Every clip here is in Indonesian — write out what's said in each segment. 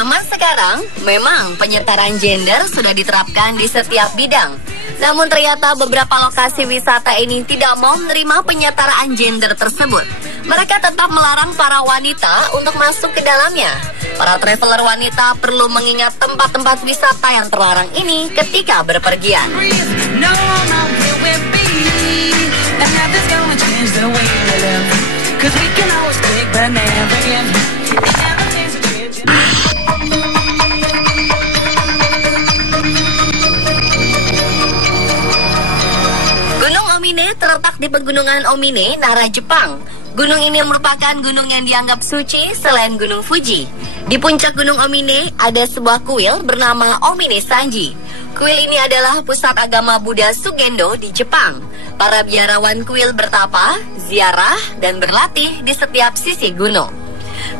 Zaman sekarang, memang penyetaraan gender sudah diterapkan di setiap bidang. Namun ternyata beberapa lokasi wisata ini tidak mau menerima penyetaraan gender tersebut. Mereka tetap melarang para wanita untuk masuk ke dalamnya. Para traveler wanita perlu mengingat tempat-tempat wisata yang terlarang ini ketika berpergian. Gunung Omine terletak di pegunungan Omine, Nara, Jepang. Gunung ini merupakan gunung yang dianggap suci selain Gunung Fuji. Di puncak Gunung Omine ada sebuah kuil bernama Omine Sanji. Kuil ini adalah pusat agama Buddha Sugendo di Jepang. Para biarawan kuil bertapa, ziarah, dan berlatih di setiap sisi gunung.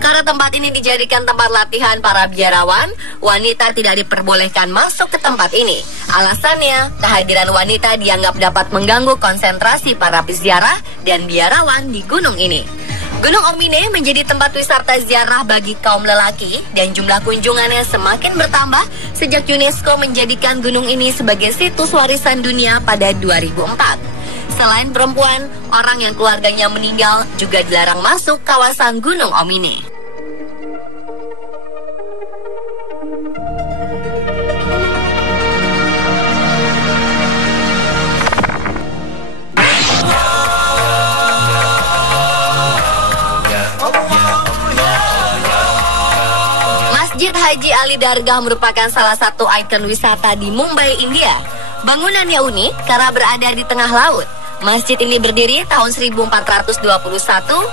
Karena tempat ini dijadikan tempat latihan para biarawan, wanita tidak diperbolehkan masuk ke tempat ini. Alasannya, kehadiran wanita dianggap dapat mengganggu konsentrasi para peziarah dan biarawan di gunung ini. Gunung Omine menjadi tempat wisata ziarah bagi kaum lelaki dan jumlah kunjungannya semakin bertambah sejak UNESCO menjadikan gunung ini sebagai situs warisan dunia pada 2004. Selain perempuan, orang yang keluarganya meninggal juga dilarang masuk kawasan Gunung Omine. Masjid Haji Ali Dargah merupakan salah satu ikon wisata di Mumbai, India. Bangunannya unik karena berada di tengah laut. Masjid ini berdiri tahun 1421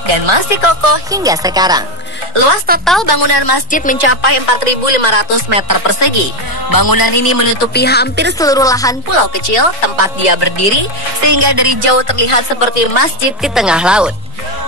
dan masih kokoh hingga sekarang. Luas total bangunan masjid mencapai 4.500 meter persegi. Bangunan ini menutupi hampir seluruh lahan pulau kecil tempat dia berdiri, sehingga dari jauh terlihat seperti masjid di tengah laut.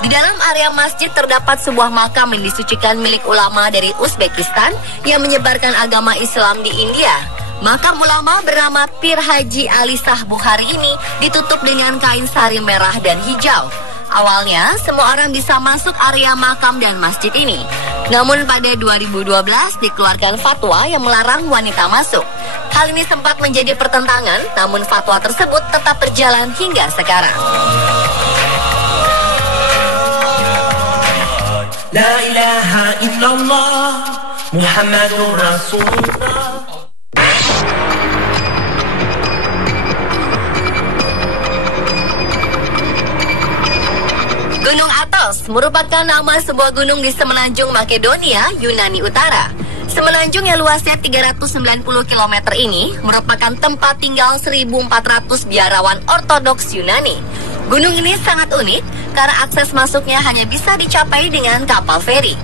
Di dalam area masjid terdapat sebuah makam yang disucikan milik ulama dari Uzbekistan yang menyebarkan agama Islam di India. Makam ulama bernama Pir Haji Ali Shah Bukhari ini ditutup dengan kain sari merah dan hijau. Awalnya, semua orang bisa masuk area makam dan masjid ini. Namun pada 2012 dikeluarkan fatwa yang melarang wanita masuk. Hal ini sempat menjadi pertentangan, namun fatwa tersebut tetap berjalan hingga sekarang. La ilaha illallah Muhammadur Rasulullah. Gunung Athos merupakan nama sebuah gunung di semenanjung Makedonia, Yunani Utara. Semenanjung yang luasnya 390 km ini merupakan tempat tinggal 1.400 biarawan ortodoks Yunani. Gunung ini sangat unik karena akses masuknya hanya bisa dicapai dengan kapal feri.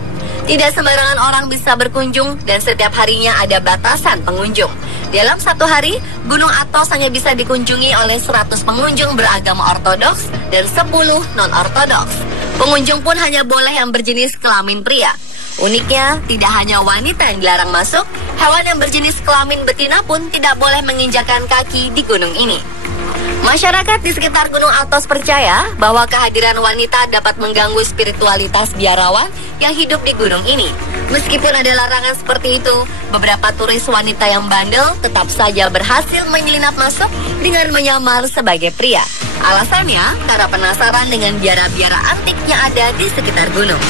Tidak sembarangan orang bisa berkunjung dan setiap harinya ada batasan pengunjung. Dalam satu hari, Gunung Athos hanya bisa dikunjungi oleh 100 pengunjung beragama ortodoks dan 10 non-ortodoks. Pengunjung pun hanya boleh yang berjenis kelamin pria. Uniknya, tidak hanya wanita yang dilarang masuk, hewan yang berjenis kelamin betina pun tidak boleh menginjakan kaki di gunung ini. Masyarakat di sekitar Gunung Athos percaya bahwa kehadiran wanita dapat mengganggu spiritualitas biarawan yang hidup di gunung ini. Meskipun ada larangan seperti itu, beberapa turis wanita yang bandel tetap saja berhasil menyelinap masuk dengan menyamar sebagai pria. Alasannya karena penasaran dengan biara-biara antik yang ada di sekitar gunung.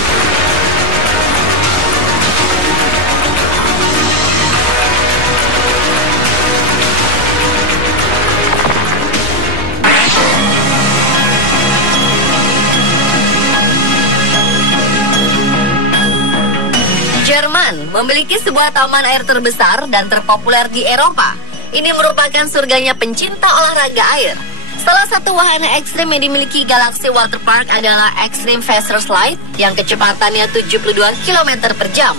Jerman memiliki sebuah taman air terbesar dan terpopuler di Eropa. Ini merupakan surganya pencinta olahraga air. Salah satu wahana ekstrim yang dimiliki Galaxy Water Park adalah Extreme Faster Slide yang kecepatannya 72 km per jam.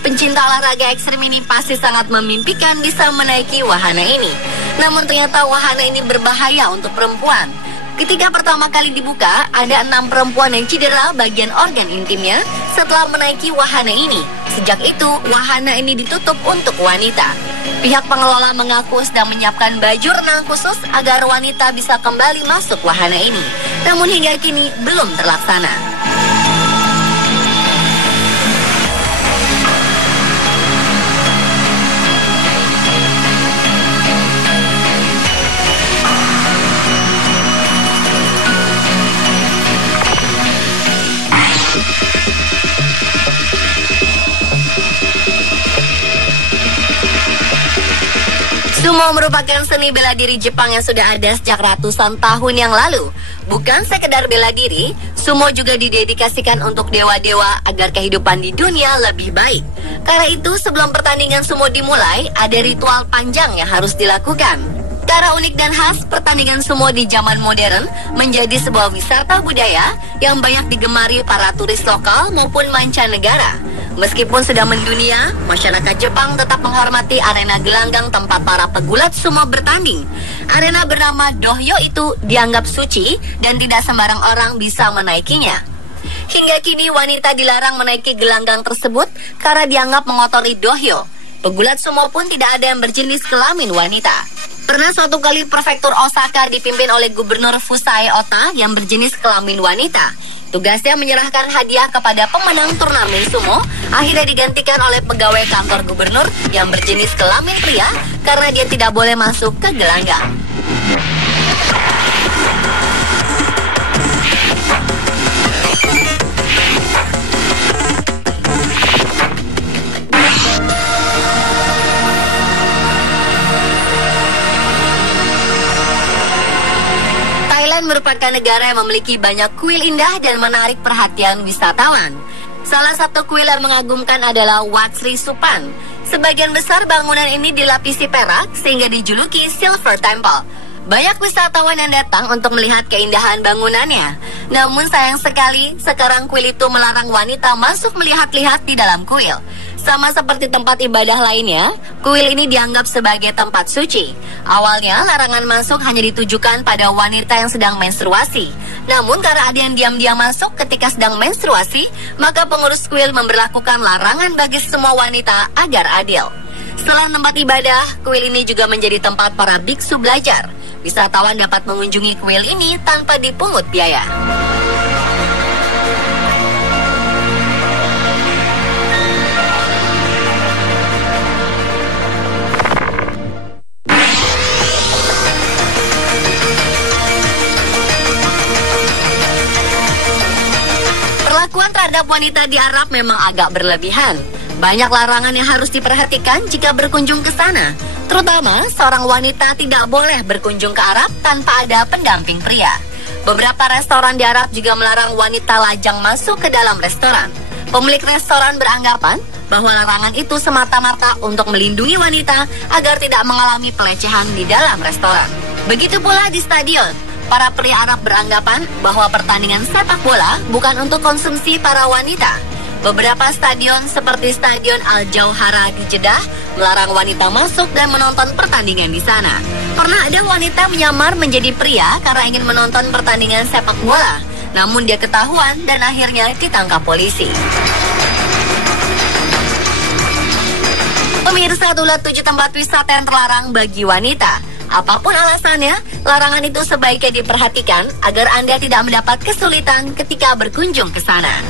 Pencinta olahraga ekstrim ini pasti sangat memimpikan bisa menaiki wahana ini. Namun ternyata wahana ini berbahaya untuk perempuan. Ketika pertama kali dibuka, ada 6 perempuan yang cedera bagian organ intimnya setelah menaiki wahana ini. Sejak itu, wahana ini ditutup untuk wanita. Pihak pengelola mengaku sedang menyiapkan baju renang khusus agar wanita bisa kembali masuk wahana ini. Namun hingga kini belum terlaksana. Sumo merupakan seni bela diri Jepang yang sudah ada sejak ratusan tahun yang lalu. Bukan sekedar bela diri, sumo juga didedikasikan untuk dewa-dewa agar kehidupan di dunia lebih baik. Karena itu, sebelum pertandingan sumo dimulai, ada ritual panjang yang harus dilakukan. Cara unik dan khas pertandingan sumo di zaman modern menjadi sebuah wisata budaya yang banyak digemari para turis lokal maupun mancanegara. Meskipun sudah mendunia, masyarakat Jepang tetap menghormati arena gelanggang tempat para pegulat sumo bertanding. Arena bernama Dohyo itu dianggap suci dan tidak sembarang orang bisa menaikinya. Hingga kini wanita dilarang menaiki gelanggang tersebut karena dianggap mengotori Dohyo. Pegulat sumo pun tidak ada yang berjenis kelamin wanita. Pernah suatu kali prefektur Osaka dipimpin oleh Gubernur Fusae Ota yang berjenis kelamin wanita. Tugasnya menyerahkan hadiah kepada pemenang turnamen sumo, akhirnya digantikan oleh pegawai kantor gubernur yang berjenis kelamin pria karena dia tidak boleh masuk ke gelanggang. Thailand merupakan negara yang memiliki banyak kuil indah dan menarik perhatian wisatawan. Salah satu kuil yang mengagumkan adalah Wat Sri Supan. Sebagian besar bangunan ini dilapisi perak sehingga dijuluki Silver Temple. Banyak wisatawan yang datang untuk melihat keindahan bangunannya. Namun sayang sekali, sekarang kuil itu melarang wanita masuk melihat-lihat di dalam kuil. Sama seperti tempat ibadah lainnya, kuil ini dianggap sebagai tempat suci. Awalnya, larangan masuk hanya ditujukan pada wanita yang sedang menstruasi. Namun, karena ada yang diam-diam masuk ketika sedang menstruasi, maka pengurus kuil memberlakukan larangan bagi semua wanita agar adil. Selain tempat ibadah, kuil ini juga menjadi tempat para biksu belajar. Wisatawan dapat mengunjungi kuil ini tanpa dipungut biaya. Perlakuan terhadap wanita di Arab memang agak berlebihan. Banyak larangan yang harus diperhatikan jika berkunjung ke sana. Terutama, seorang wanita tidak boleh berkunjung ke Arab tanpa ada pendamping pria. Beberapa restoran di Arab juga melarang wanita lajang masuk ke dalam restoran. Pemilik restoran beranggapan bahwa larangan itu semata-mata untuk melindungi wanita agar tidak mengalami pelecehan di dalam restoran. Begitu pula di stadion. Para pria Arab beranggapan bahwa pertandingan sepak bola bukan untuk konsumsi para wanita. Beberapa stadion seperti Stadion Al-Jauhara di Jeddah melarang wanita masuk dan menonton pertandingan di sana. Pernah ada wanita menyamar menjadi pria karena ingin menonton pertandingan sepak bola. Namun dia ketahuan dan akhirnya ditangkap polisi. Pemirsa, itulah 7 tempat wisata yang terlarang bagi wanita. Apapun alasannya, larangan itu sebaiknya diperhatikan agar Anda tidak mendapat kesulitan ketika berkunjung ke sana.